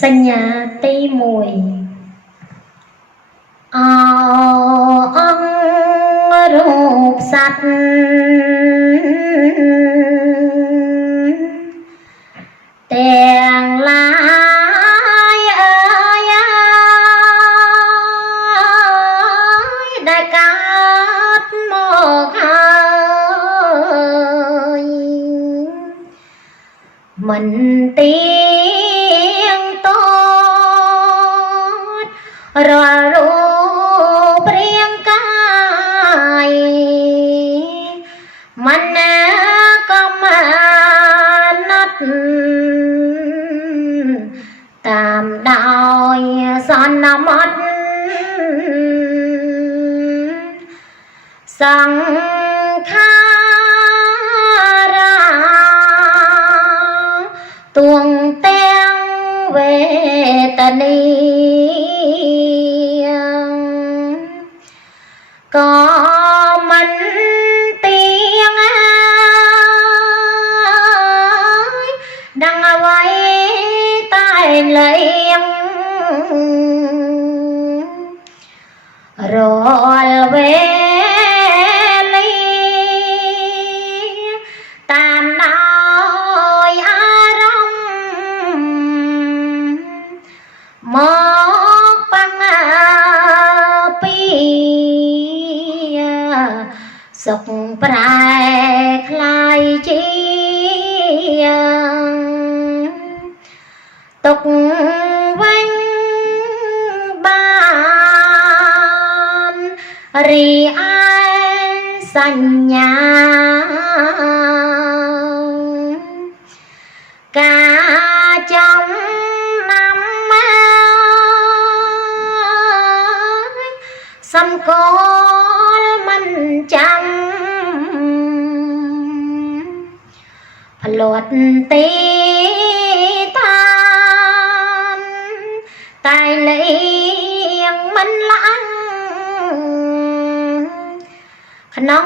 សញ្ញាទី1អអង្គរូបសត្វទាំងឡាយអើយដែលកើតមកហើយមិនទៀងទាត់រាល់រូបរាងកាយមិនណាក៏មិនណាត់តាមដោយសន្មត់សង្ខារាទួងទាំងវេទនីក៏មិនទៀងដឹងអ្វីតែលែងរាល់វេលាតាមដោយអារម្មណ៍មកបង្ពីសុខប្រែคล้ายជាទុកវិញបានរីឯសញ្ញាការចំណាំសំកលមិនចាំផ្លត់ទីតាមតែលៀងមិនឡើងក្នុង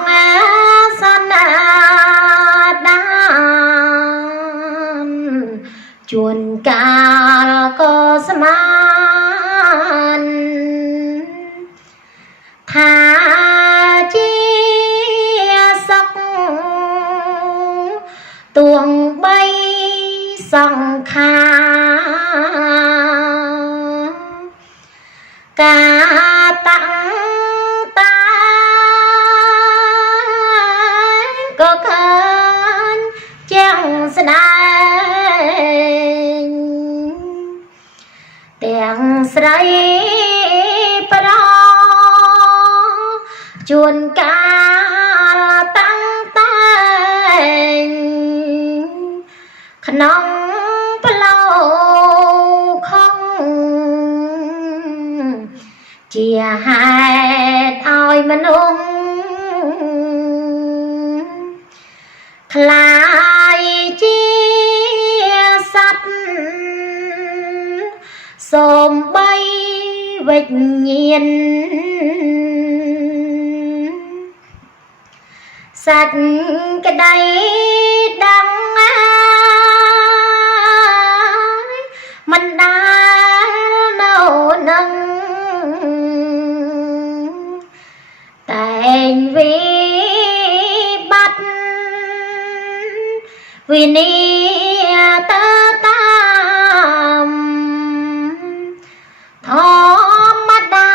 សន្តាដានជួនកាលក៏ស្មានថាជាសុខទួងបីសង្ខារការតាំងតែក៏ឃើញជាងស្ដែងទាំងស្រីប្រជួនកាលតាំងតែងក្នុងផ្លូវខំជាហេតុឲ្យមនុស្សคล้ายជាសត្វសូម្បីវិញ្ញាណសត្វក្តីដឹងមិនដែលនៅនឹងតែងវិបត្តិវិនិច្ឆ័យតាមធម្មតា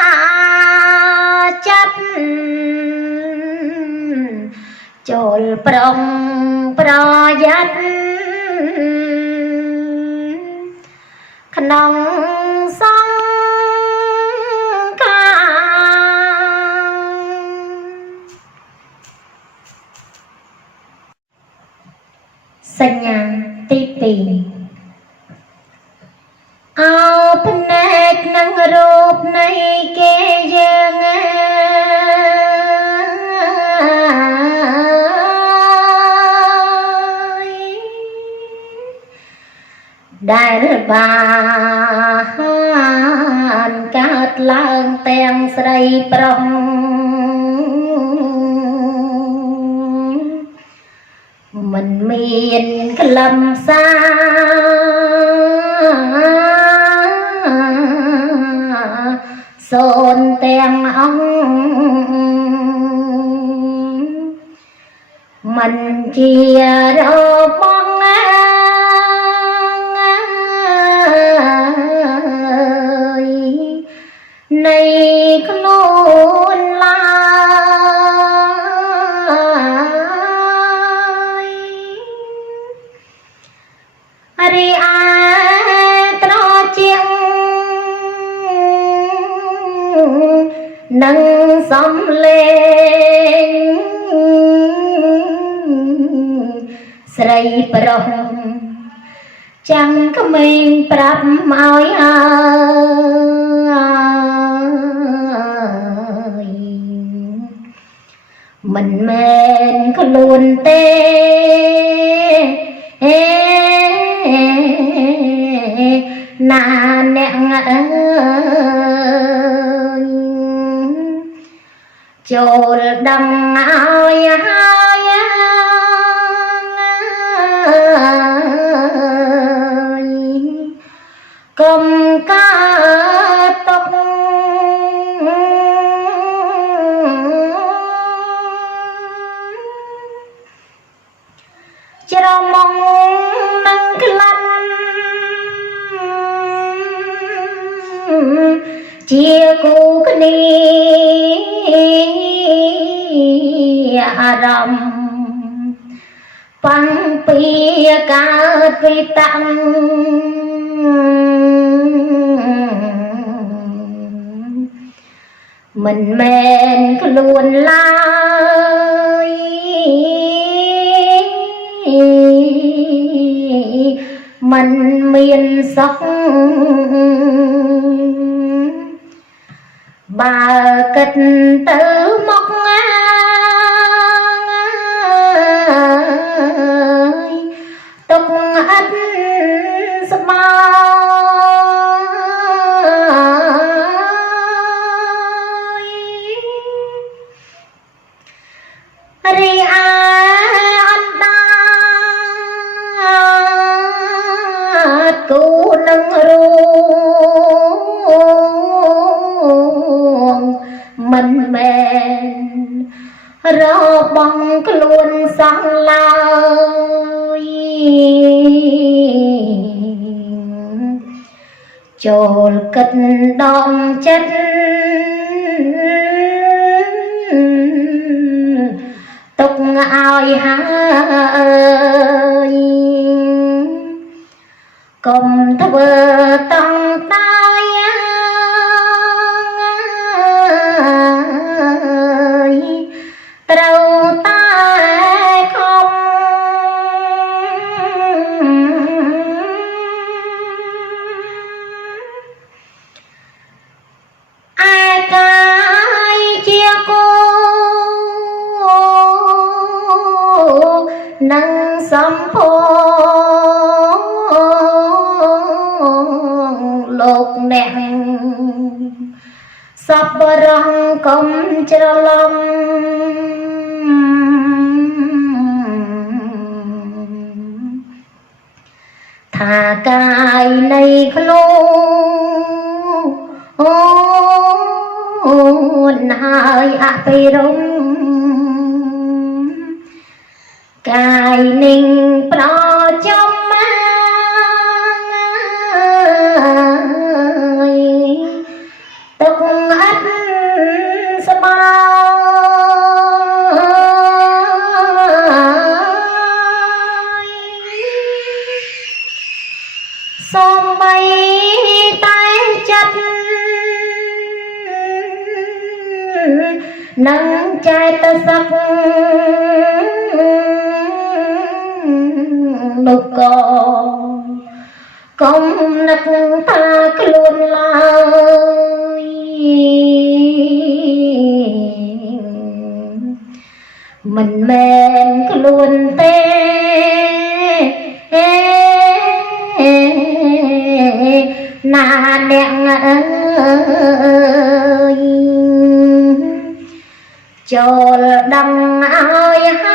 ចិត្តចូលប្រុងប្រយ័ត្នក្នុងសង្ខារសញ្ញាទី2អោភ្នែកនឹងរូបនៃគេយើងដែលបានកើតឡើងទាំងស្រីប្រុសមិនមានក្លឹមសារ នទាំងអង្គមិនជារបស់នៃខ្លួនឡើយរីឯត្រជាងនឹងសំលេងស្រីប្រុសចាំងក្មេងប្រាប់ឲ្យមិនមែនខ្លួនទេណាអ្នកអើយចូលដឹងឲ្យហើយកុំកើតទុកច្រមុំនឹងក្លាន់ជាគូគ្នាអារម្មណ៍បាំងពីកើតពីតាំងមិនមែនខ្លួនឡើយមិនមានសុខបើគិតទៅមកទុកអត់ស្មារីឯអណ្ដាតគូនឹងរួមមិនមែនរបស់ខ្លួនសោះឡើយចូលគិតដងចិត្តទុកឲ្យហើយកុំធ្វើតង់តាយត្រូវតែខំអាយកាយជាគូនឹងសំភោលោកអ្នកសពរងកុំច្រឡំថាកាយនៃខ្លួនហើយអភិរមកាយនឹងប្រចំទុកអត់ស្មាសូម្បីតែចិត្តនឹងចេតសិកនោះក៏កុំនឹកថាខ្លួនឡើយមិនមែនខ្លួនទេណាអ្នកអើយចូលដឹងឲ្យ